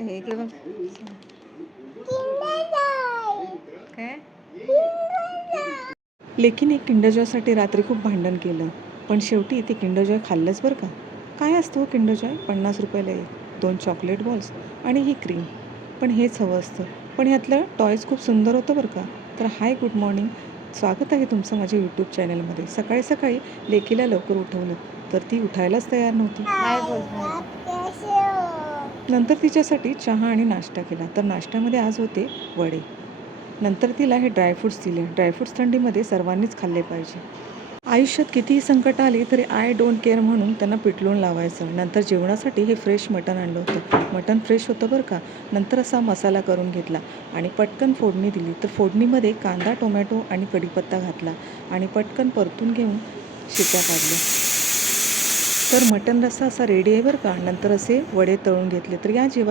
हे इकडे बघ. काय लेकीने किंडर जॉयसाठी रात्री खूप भांडण केलं, पण शेवटी ते किंडर जॉय खाल्लंच बरं का. काय असतं हो किंडर जॉय? 50 रुपयाला एक, 2 चॉकलेट बॉल्स आणि ही क्रीम. पण हेच हवं असतं. पण ह्यातलं टॉयज खूप सुंदर होतं बरं का. तर हाय, गुड मॉर्निंग. स्वागत आहे तुमचं माझ्या यूट्यूब चॅनलमध्ये. सकाळी सकाळी लेकीला लवकर उठवलं, तर ती उठायलाच तयार नव्हती. हाय बोल हाय. नंतर तिच्यासाठी चहा आणि नाश्ता केला. तर नाश्त्यामध्ये आज होते वडे. नंतर तिला हे ड्रायफ्रूट्स दिले. ड्रायफ्रूट्स थंडीमध्ये सर्वांनीच खाल्ले पाहिजे. आयुष्यात कितीही संकट आली तरी आय डोंट केअर म्हणून त्यांना पिटलून लावायचं. नंतर जेवणासाठी हे फ्रेश मटण आणलं होतं. मटण फ्रेश होतं बरं का. नंतर असा मसाला करून घेतला आणि पटकन फोडणी दिली. तर फोडणीमध्ये कांदा, टोमॅटो आणि कढीपत्ता घातला आणि पटकन परतून घेऊन शिट्या काढल्या. तर मटण रस्सा असा रेडी आहे बरं का. नंतर असे वडे तळून घेतले. तर या जेवायला